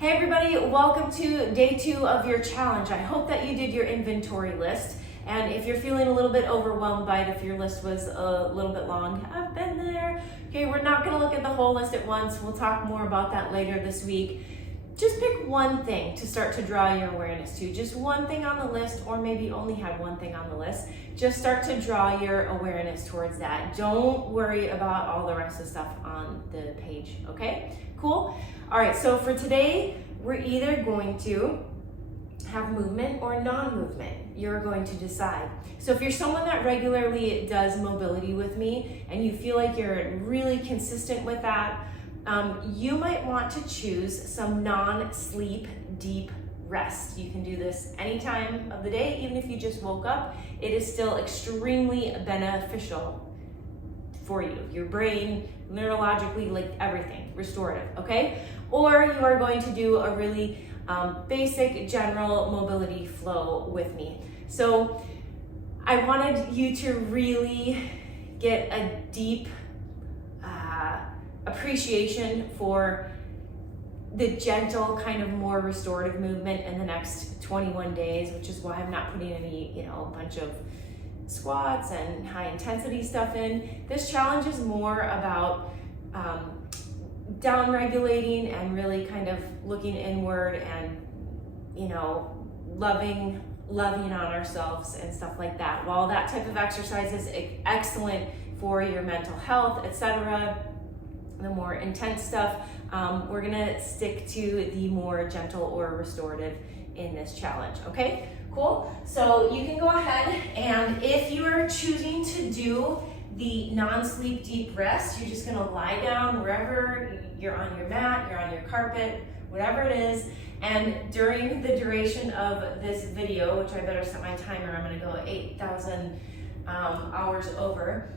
Hey everybody, welcome to day 2 of your challenge. I hope that you did your inventory list. And if you're feeling a little bit overwhelmed by it, if your list was a little bit long, I've been there. Okay, we're not gonna look at the whole list at once. We'll talk more about that later this week. Just pick one thing to start to draw your awareness to. Just one thing on the list, or maybe only have one thing on the list. Just start to draw your awareness towards that. Don't worry about all the rest of the stuff on the page, okay? Cool? All right, so for today, we're either going to have movement or non-movement. You're going to decide. So if you're someone that regularly does mobility with me and you feel like you're really consistent with that, you might want to choose some non-sleep deep rest. You can do this any time of the day, even if you just woke up. It is still extremely beneficial for you, your brain, neurologically, like everything, restorative, okay? Or you are going to do a really basic general mobility flow with me. So I wanted you to really get a deep appreciation for the gentle, kind of more restorative movement in the next 21 days, which is why I'm not putting any, a bunch of squats and high intensity stuff in. This challenge is more about down regulating and really kind of looking inward and, loving on ourselves and stuff like that. While that type of exercise is excellent for your mental health, etc., the more intense stuff, we're gonna stick to the more gentle or restorative in this challenge, okay? Cool, so you can go ahead and if you are choosing to do the non-sleep deep rest, you're just gonna lie down wherever you're on your mat, you're on your carpet, whatever it is, and during the duration of this video, which I better set my timer, I'm gonna go 8,000 hours over,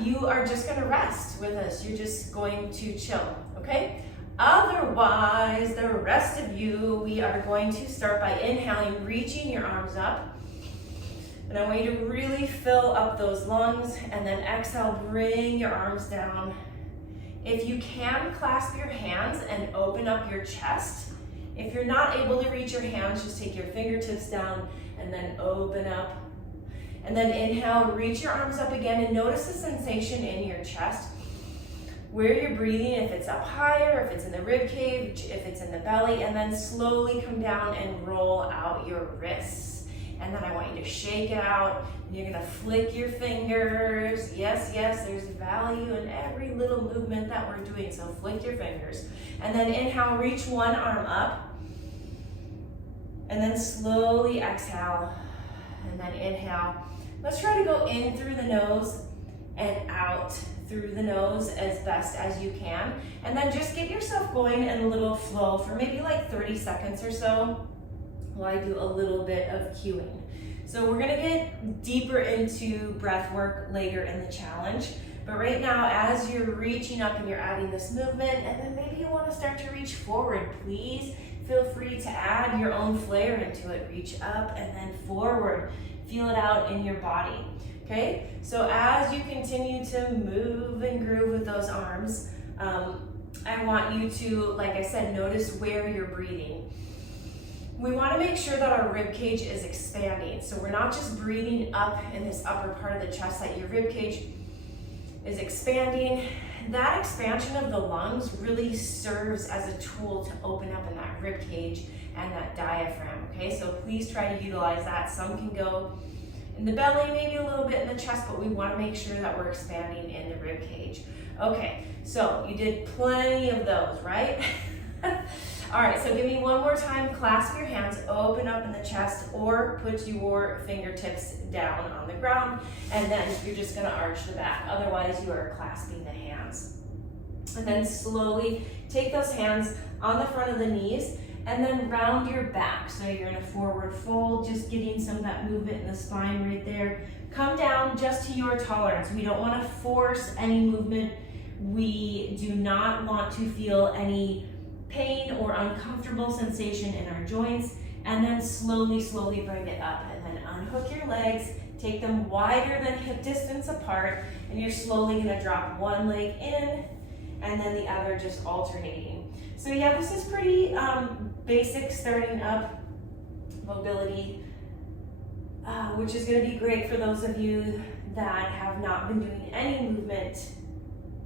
you are just gonna rest with us. You're just going to chill, okay? Otherwise, the rest of you, we are going to start by inhaling, reaching your arms up. And I want you to really fill up those lungs, and then exhale, bring your arms down. If you can, clasp your hands and open up your chest. If you're not able to reach your hands, just take your fingertips down and then open up. And then inhale, reach your arms up again and notice the sensation in your chest. Where you're breathing, if it's up higher, if it's in the rib cage, if it's in the belly, and then slowly come down and roll out your wrists. And then I want you to shake it out. And you're gonna flick your fingers. Yes, there's value in every little movement that we're doing, so flick your fingers. And then inhale, reach one arm up. And then slowly exhale. And then inhale. Let's try to go in through the nose and out through the nose as best as you can. And then just get yourself going in a little flow for maybe like 30 seconds or so while I do a little bit of cueing. So we're gonna get deeper into breath work later in the challenge. But right now, as you're reaching up and you're adding this movement, and then maybe you wanna start to reach forward, please feel free to add your own flair into it. Reach up and then forward. Feel it out in your body, okay? So as you continue to move and groove with those arms, I want you to, like I said, notice where you're breathing. We want to make sure that our rib cage is expanding. So we're not just breathing up in this upper part of the chest, that your rib cage is expanding. That expansion of the lungs really serves as a tool to open up in that rib cage and that diaphragm, okay? So please try to utilize that. Some can go in the belly, maybe a little bit in the chest, but we want to make sure that we're expanding in the rib cage. Okay, so you did plenty of those, right? All right, so give me one more time. Clasp your hands, open up in the chest, or put your fingertips down on the ground, and then you're just gonna arch the back. Otherwise, you are clasping the hands. And then slowly take those hands on the front of the knees, and then round your back. So you're in a forward fold, just getting some of that movement in the spine right there. Come down just to your tolerance. We don't wanna force any movement. We do not want to feel any pain or uncomfortable sensation in our joints, and then slowly bring it up, and then unhook your legs, take them wider than hip distance apart, and you're slowly gonna drop one leg in and then the other just alternating. So yeah, this is pretty basic starting up mobility, which is going to be great for those of you that have not been doing any movement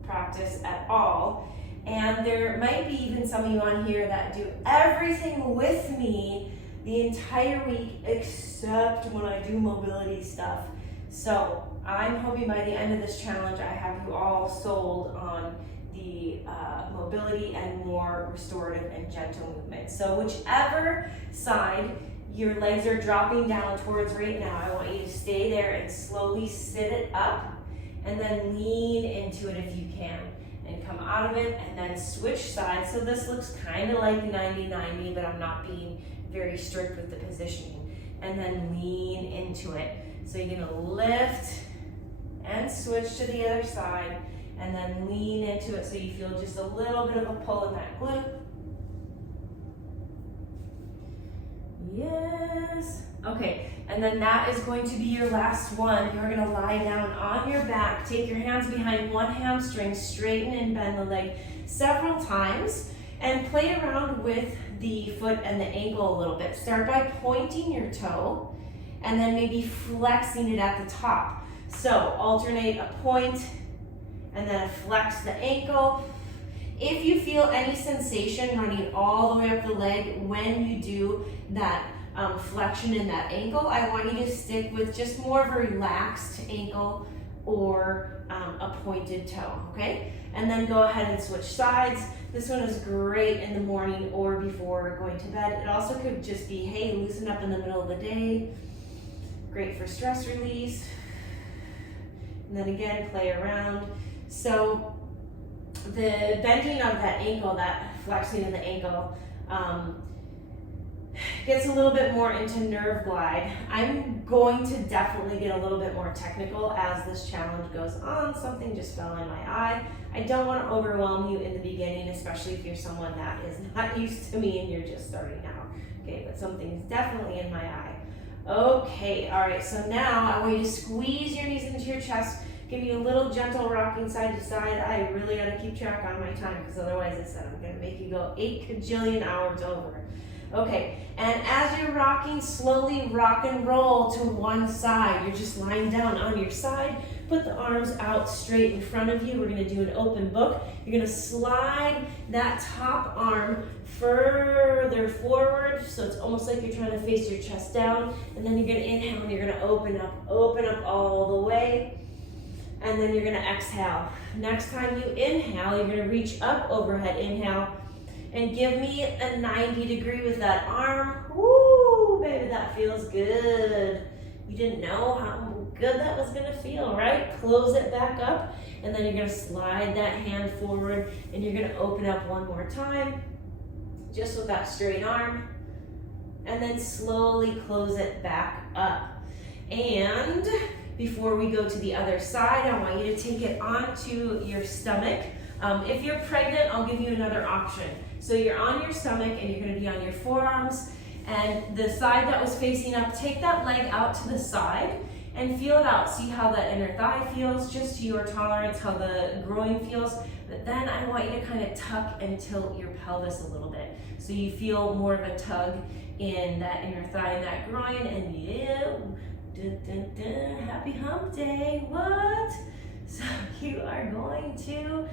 practice at all. And there might be even some of you on here that do everything with me the entire week except when I do mobility stuff. So I'm hoping by the end of this challenge I have you all sold on the mobility and more restorative and gentle movement. So whichever side your legs are dropping down towards right now, I want you to stay there and slowly sit it up and then lean into it if you can. And come out of it and then switch sides. So this looks kind of like 90-90, but I'm not being very strict with the positioning. And then lean into it. So you're gonna lift and switch to the other side and then lean into it so you feel just a little bit of a pull in that glute. Yes. Okay, and then that is going to be your last one. You're gonna lie down on your back, take your hands behind one hamstring, straighten and bend the leg several times, and play around with the foot and the ankle a little bit. Start by pointing your toe, and then maybe flexing it at the top. So alternate a point, and then flex the ankle. If you feel any sensation running all the way up the leg when you do that flexion in that ankle, I want you to stick with just more of a relaxed ankle or a pointed toe, okay? And then go ahead and switch sides. This one is great in the morning or before going to bed. It also could just be, hey, loosen up in the middle of the day. Great for stress release. And then again, play around. So the bending of that ankle, that flexing of the ankle, gets a little bit more into nerve glide. I'm going to definitely get a little bit more technical as this challenge goes on. Something just fell in my eye. I don't want to overwhelm you in the beginning, especially if you're someone that is not used to me and you're just starting out. Okay, but something's definitely in my eye. Okay, all right, so now I want you to squeeze your knees into your chest, give you a little gentle rocking side to side. I really got to keep track on my time because otherwise I said I'm going to make you go 8 kajillion hours over. Okay, and as you're rocking, slowly rock and roll to one side. You're just lying down on your side. Put the arms out straight in front of you. We're going to do an open book. You're going to slide that top arm further forward, so it's almost like you're trying to face your chest down. And then you're going to inhale and you're going to open up all the way. And then you're going to exhale. Next time you inhale, you're going to reach up, overhead inhale. And give me a 90-degree with that arm. Woo, baby, that feels good. You didn't know how good that was gonna feel, right? Close it back up, and then you're gonna slide that hand forward, and you're gonna open up one more time, just with that straight arm, and then slowly close it back up. And before we go to the other side, I want you to take it onto your stomach. If you're pregnant, I'll give you another option. So you're on your stomach and you're going to be on your forearms, and the side that was facing up, take that leg out to the side and feel it out. See how that inner thigh feels, just to your tolerance, how the groin feels. But then I want you to kind of tuck and tilt your pelvis a little bit. So you feel more of a tug in that inner thigh and that groin, and happy hump day, what? So you are going to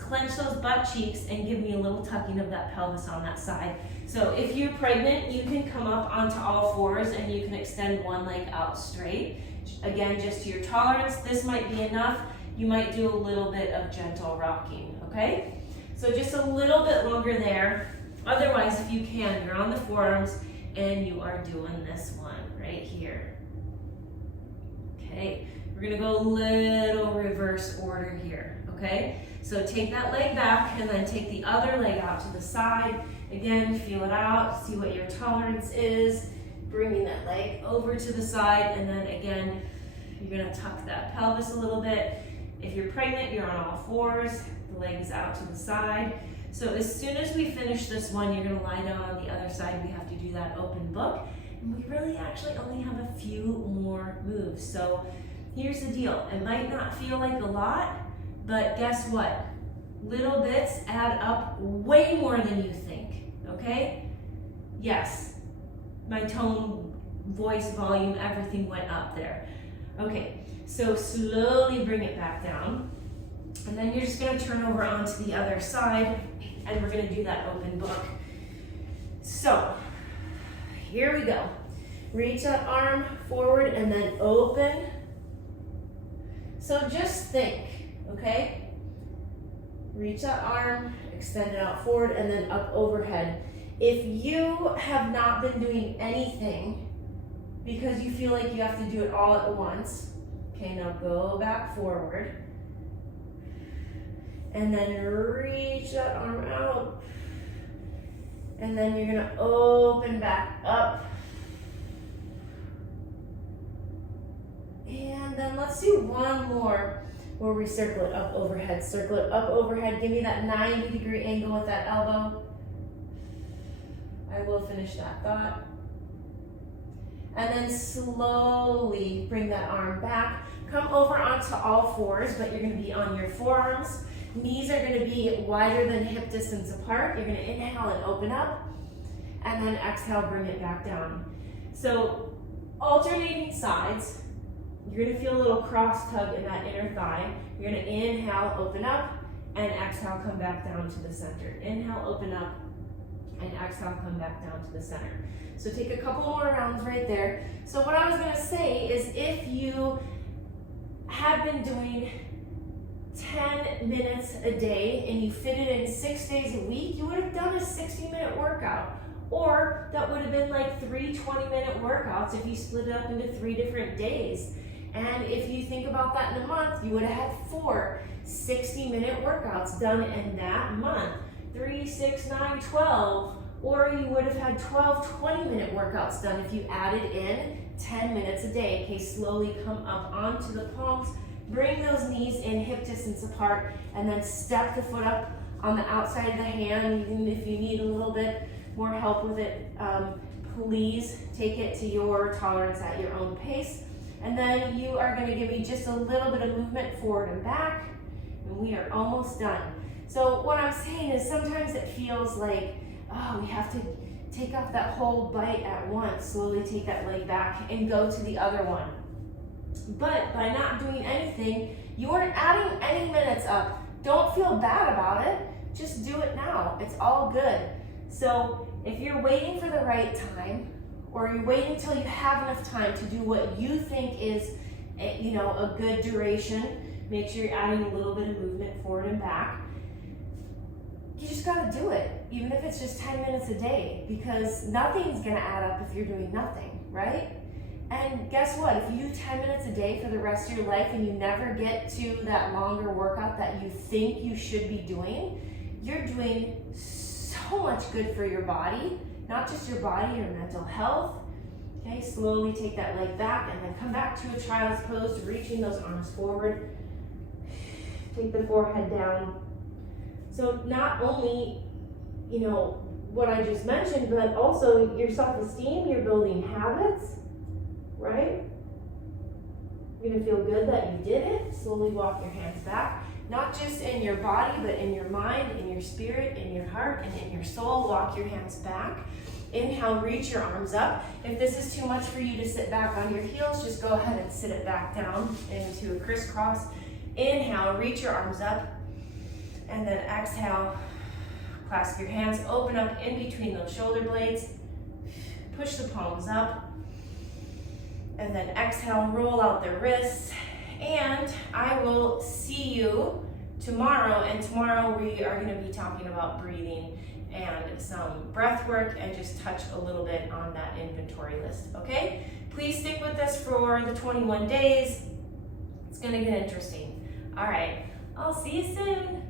clench those butt cheeks and give me a little tucking of that pelvis on that side. So if you're pregnant, you can come up onto all fours and you can extend one leg out straight. Again, just to your tolerance, this might be enough. You might do a little bit of gentle rocking, okay? So just a little bit longer there. Otherwise, if you can, you're on the forearms and you are doing this one right here. Okay, we're gonna go a little reverse order here. Okay, so take that leg back and then take the other leg out to the side. Again, feel it out, see what your tolerance is. Bringing that leg over to the side, and then again, you're gonna tuck that pelvis a little bit. If you're pregnant, you're on all fours, the legs out to the side. So as soon as we finish this one, you're gonna lie down on the other side. We have to do that open book. And we really actually only have a few more moves. So here's the deal. It might not feel like a lot, but guess what? Little bits add up way more than you think, okay? Yes, my tone, voice, volume, everything went up there. Okay, so slowly bring it back down. And then you're just gonna turn over onto the other side, and we're gonna do that open book. So, here we go. Reach that arm forward and then open. So just think, okay? Reach that arm, extend it out forward, and then up overhead. If you have not been doing anything because you feel like you have to do it all at once, okay, now go back forward. And then reach that arm out. And then you're gonna open back up. And then let's do one more where we circle it up overhead. Circle it up overhead. Give me that 90-degree angle with that elbow. I will finish that thought. And then slowly bring that arm back. Come over onto all fours, but you're gonna be on your forearms. Knees are gonna be wider than hip distance apart. You're gonna inhale and open up, and then exhale, bring it back down. So alternating sides, you're gonna feel a little cross tug in that inner thigh. You're gonna inhale, open up, and exhale, come back down to the center. Inhale, open up, and exhale, come back down to the center. So take a couple more rounds right there. So what I was gonna say is if you had been doing 10 minutes a day and you fit it in 6 days a week, you would have done a 60-minute workout. Or that would have been like 3 20-minute workouts if you split it up into 3 different days. And if you think about that in a month, you would have had 4 60-minute workouts done in that month. 3, 6, 9, 12. Or you would have had 12 20-minute workouts done if you added in 10 minutes a day. Okay, slowly come up onto the palms. Bring those knees in hip distance apart, and then step the foot up on the outside of the hand. Even if you need a little bit more help with it, please take it to your tolerance at your own pace. And then you are going to give me just a little bit of movement forward and back, and we are almost done. So what I'm saying is sometimes it feels like, oh, we have to take off that whole bite at once. Slowly take that leg back and go to the other one. But by not doing anything, you aren't adding any minutes up. Don't feel bad about it. Just do it now. It's all good. So if you're waiting for the right time, or you're waiting until you have enough time to do what you think is, a good duration, make sure you're adding a little bit of movement forward and back. You just gotta do it, even if it's just 10 minutes a day, because nothing's gonna add up if you're doing nothing, right? And guess what? If you do 10 minutes a day for the rest of your life and you never get to that longer workout that you think you should be doing, you're doing so much good for your body, not just your body, your mental health. Okay, slowly take that leg back and then come back to a child's pose, reaching those arms forward. Take the forehead down. So not only, what I just mentioned, but also your self-esteem, you're building habits. Right? You're gonna feel good that you did it. Slowly walk your hands back. Not just in your body, but in your mind, in your spirit, in your heart, and in your soul. Walk your hands back. Inhale, reach your arms up. If this is too much for you to sit back on your heels, just go ahead and sit it back down into a crisscross. Inhale, reach your arms up. And then exhale, clasp your hands, open up in between those shoulder blades. Push the palms up. And then exhale, roll out the wrists. And I will see you tomorrow. And tomorrow we are going to be talking about breathing and some breath work and just touch a little bit on that inventory list. Okay? Please stick with us for the 21 days. It's going to get interesting. All right. I'll see you soon.